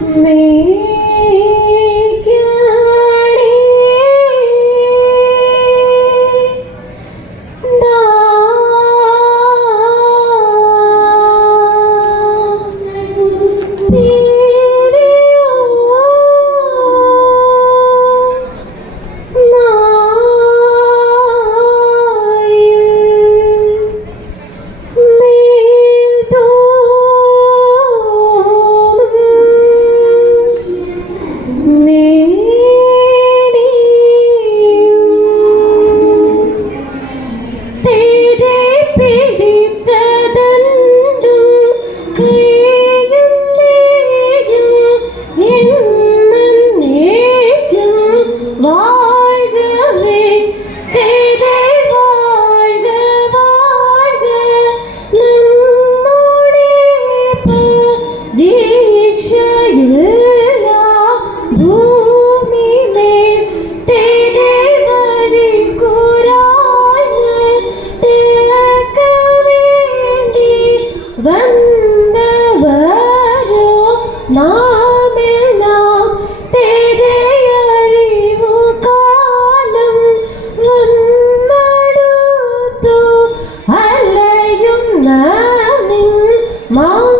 me. Mom?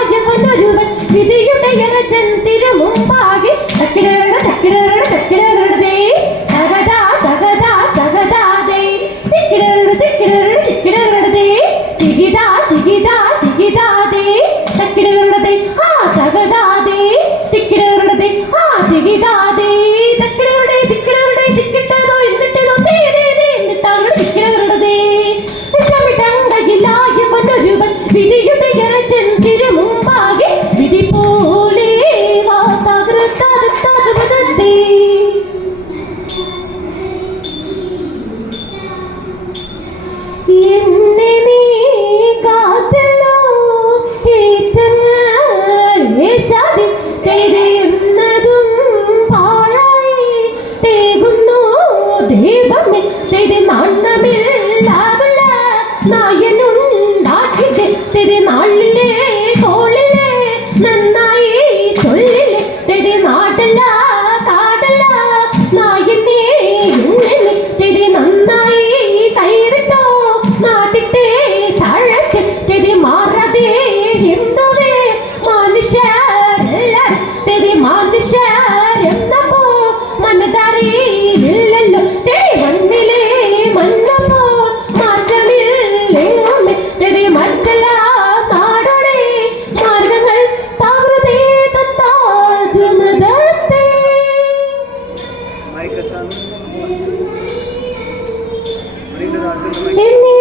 me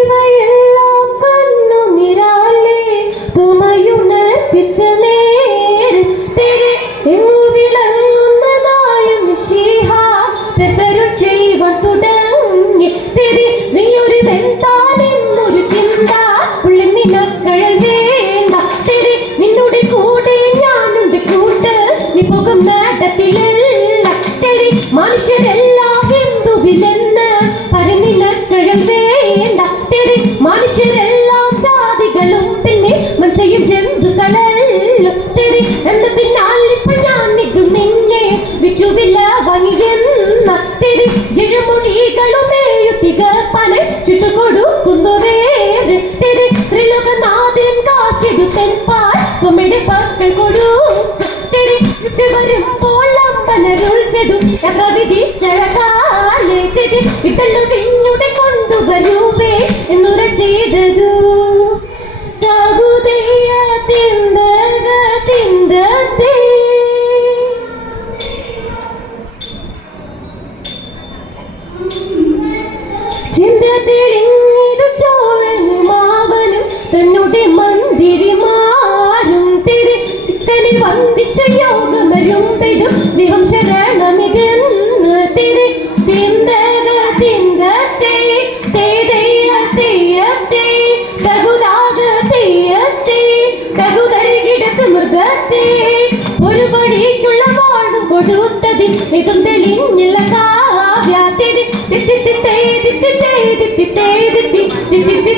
lovely दी चरका लेते दी पिटलू నిలకా వ్యాతి తిట్టి తిట్టి తిట్టి తిట్టి తిట్టి తిట్టి తిట్టి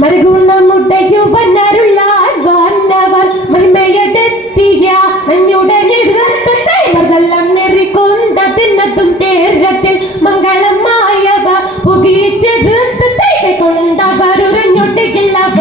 മരുകുണമുടയുവനരുളാൻ വന്നവർ മഹിമയടെത്തിയ മഞ്ഞുടെ നേതൃത്വത്തെ മകളം നെറിക്കൊണ്ട തിന്നത്തും കേരളത്തിൽ മംഗളമായവ പുകീച്ചെതിർത്തത്തെ കൊണ്ടവരുരഞ്ഞൊട്ടിക്കില്ലവ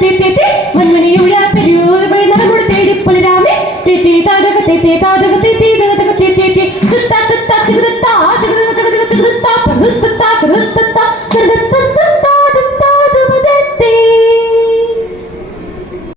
ചേത്തേത്തെ മന്മനിയുടെ അത്തരൂ നടമുടത്തേടി പുലരാമേ ചേത്തേ താതകത്തെ താതകത്തെ